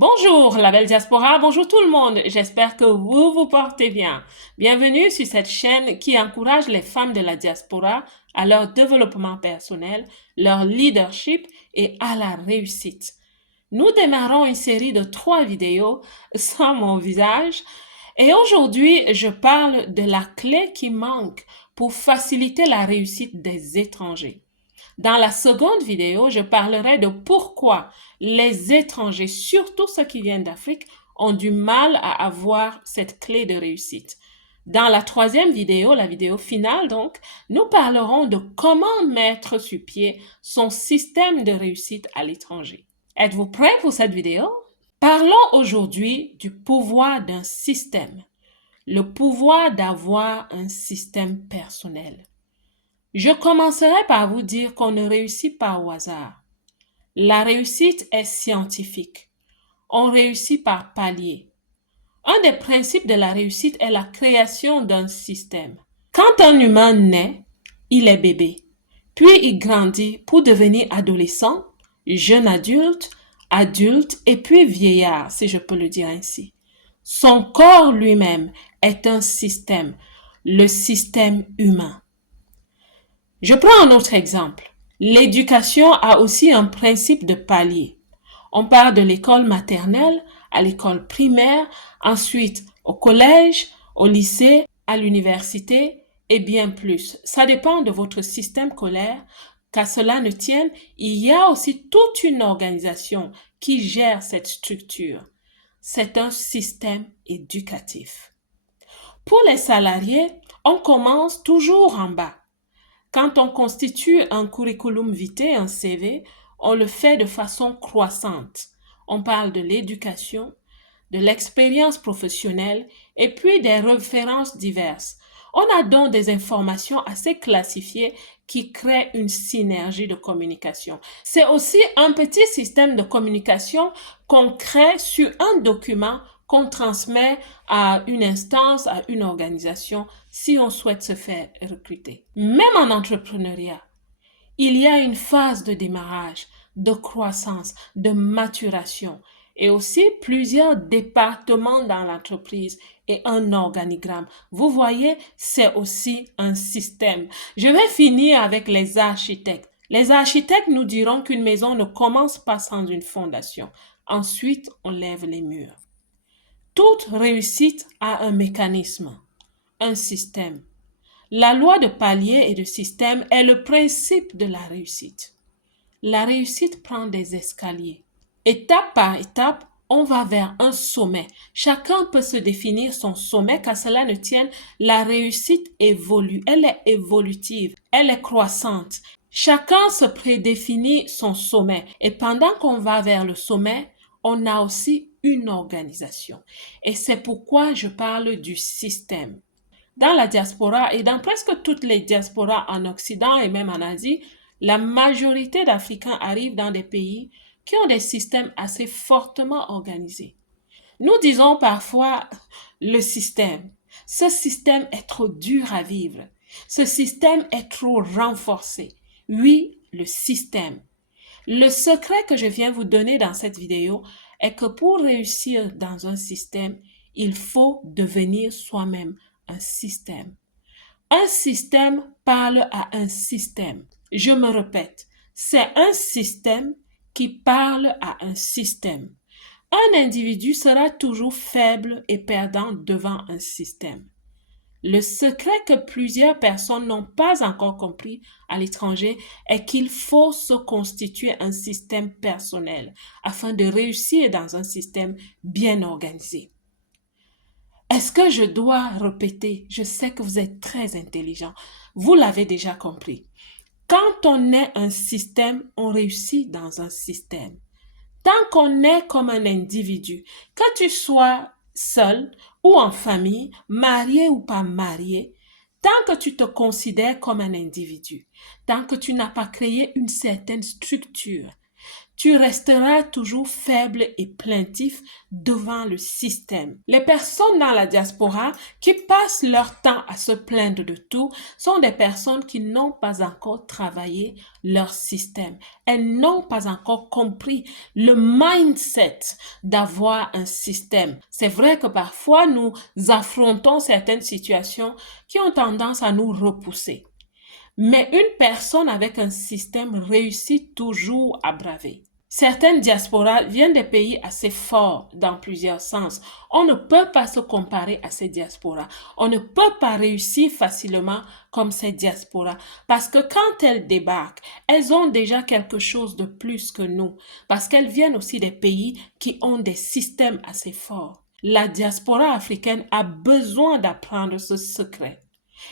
Bonjour la belle diaspora, bonjour tout le monde, j'espère que vous vous portez bien. Bienvenue sur cette chaîne qui encourage les femmes de la diaspora à leur développement personnel, leur leadership et à la réussite. Nous démarrons une série de 3 vidéos sans mon visage et aujourd'hui je parle de la clé qui manque pour faciliter la réussite des étrangers. Dans la seconde vidéo, je parlerai de pourquoi les étrangers, surtout ceux qui viennent d'Afrique, ont du mal à avoir cette clé de réussite. Dans la troisième vidéo, la vidéo finale donc, nous parlerons de comment mettre sur pied son système de réussite à l'étranger. Êtes-vous prêts pour cette vidéo? Parlons aujourd'hui du pouvoir d'un système, le pouvoir d'avoir un système personnel. Je commencerai par vous dire qu'on ne réussit pas au hasard. La réussite est scientifique. On réussit par paliers. Un des principes de la réussite est la création d'un système. Quand un humain naît, il est bébé. Puis il grandit pour devenir adolescent, jeune adulte, adulte et puis vieillard, si je peux le dire ainsi. Son corps lui-même est un système, le système humain. Je prends un autre exemple. L'éducation a aussi un principe de palier. On part de l'école maternelle à l'école primaire, ensuite au collège, au lycée, à l'université et bien plus. Ça dépend de votre système scolaire. Qu'à cela ne tienne, il y a aussi toute une organisation qui gère cette structure. C'est un système éducatif. Pour les salariés, on commence toujours en bas. Quand on constitue un curriculum vitae, un CV, on le fait de façon croissante. On parle de l'éducation, de l'expérience professionnelle et puis des références diverses. On a donc des informations assez classifiées qui créent une synergie de communication. C'est aussi un petit système de communication qu'on crée sur un document qu'on transmet à une instance, à une organisation, si on souhaite se faire recruter. Même en entrepreneuriat, il y a une phase de démarrage, de croissance, de maturation et aussi plusieurs départements dans l'entreprise et un organigramme. Vous voyez, c'est aussi un système. Je vais finir avec les architectes. Les architectes nous diront qu'une maison ne commence pas sans une fondation. Ensuite, on lève les murs. Toute réussite a un mécanisme, un système. La loi de palier et de système est le principe de la réussite. La réussite prend des escaliers. Étape par étape, on va vers un sommet. Chacun peut se définir son sommet, qu'à cela ne tienne, la réussite évolue. Elle est évolutive, elle est croissante. Chacun se prédéfinit son sommet. Et pendant qu'on va vers le sommet, on a aussi une organisation. Et c'est pourquoi je parle du système. Dans la diaspora et dans presque toutes les diasporas en Occident et même en Asie, la majorité d'Africains arrivent dans des pays qui ont des systèmes assez fortement organisés. Nous disons parfois le système. Ce système est trop dur à vivre. Ce système est trop renforcé. Oui, le système. Le secret que je viens vous donner dans cette vidéo est que pour réussir dans un système, il faut devenir soi-même un système. Un système parle à un système. Je me répète, c'est un système qui parle à un système. Un individu sera toujours faible et perdant devant un système. Le secret que plusieurs personnes n'ont pas encore compris à l'étranger est qu'il faut se constituer un système personnel afin de réussir dans un système bien organisé. Est-ce que je dois répéter? Je sais que vous êtes très intelligent. Vous l'avez déjà compris. Quand on est un système, on réussit dans un système. Tant qu'on est comme un individu, que tu sois seul ou en famille, marié ou pas marié, tant que tu te considères comme un individu, tant que tu n'as pas créé une certaine structure, tu resteras toujours faible et plaintif devant le système. Les personnes dans la diaspora qui passent leur temps à se plaindre de tout sont des personnes qui n'ont pas encore travaillé leur système. Elles n'ont pas encore compris le mindset d'avoir un système. C'est vrai que parfois nous affrontons certaines situations qui ont tendance à nous repousser. Mais une personne avec un système réussit toujours à braver. Certaines diasporas viennent des pays assez forts dans plusieurs sens. On ne peut pas se comparer à ces diasporas. On ne peut pas réussir facilement comme ces diasporas parce que quand elles débarquent, elles ont déjà quelque chose de plus que nous parce qu'elles viennent aussi des pays qui ont des systèmes assez forts. La diaspora africaine a besoin d'apprendre ce secret.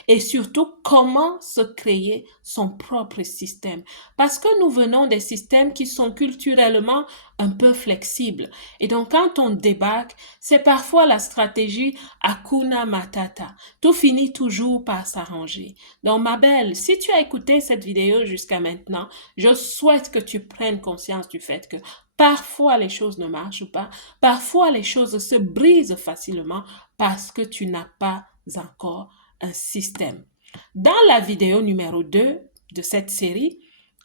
Et surtout, comment se créer son propre système. Parce que nous venons des systèmes qui sont culturellement un peu flexibles. Et donc, quand on débarque, c'est parfois la stratégie Hakuna Matata. Tout finit toujours par s'arranger. Donc, ma belle, si tu as écouté cette vidéo jusqu'à maintenant, je souhaite que tu prennes conscience du fait que parfois les choses ne marchent pas, parfois les choses se brisent facilement parce que tu n'as pas encore un système. Dans la vidéo numéro 2 de cette série,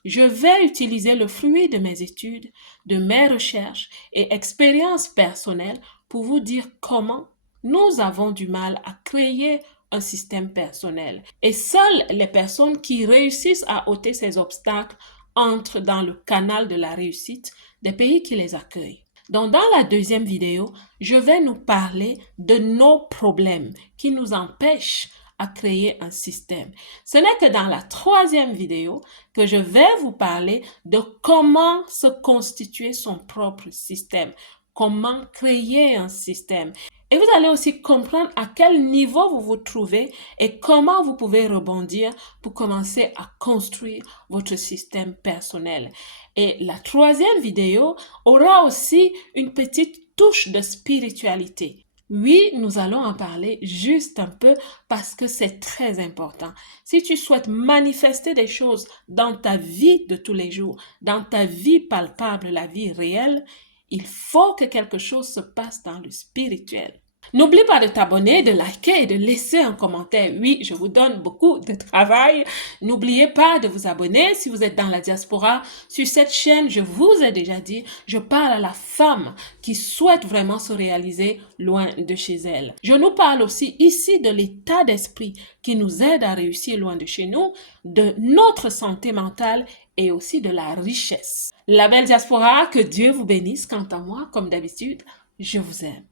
je vais utiliser le fruit de mes études, de mes recherches et expériences personnelles pour vous dire comment nous avons du mal à créer un système personnel. Et seules les personnes qui réussissent à ôter ces obstacles entrent dans le canal de la réussite des pays qui les accueillent. Donc, dans la deuxième vidéo, je vais nous parler de nos problèmes qui nous empêchent à créer un système. Ce n'est que dans la troisième vidéo que je vais vous parler de comment se constituer son propre système, comment créer un système. Et vous allez aussi comprendre à quel niveau vous vous trouvez et comment vous pouvez rebondir pour commencer à construire votre système personnel. Et la troisième vidéo aura aussi une petite touche de spiritualité. Oui, nous allons en parler juste un peu parce que c'est très important. Si tu souhaites manifester des choses dans ta vie de tous les jours, dans ta vie palpable, la vie réelle, il faut que quelque chose se passe dans le spirituel. N'oublie pas de t'abonner, de liker et de laisser un commentaire. Oui, je vous donne beaucoup de travail. N'oubliez pas de vous abonner si vous êtes dans la diaspora. Sur cette chaîne, je vous ai déjà dit, je parle à la femme qui souhaite vraiment se réaliser loin de chez elle. Je nous parle aussi ici de l'état d'esprit qui nous aide à réussir loin de chez nous, de notre santé mentale et aussi de la richesse. La belle diaspora, que Dieu vous bénisse. Quant à moi, comme d'habitude, je vous aime.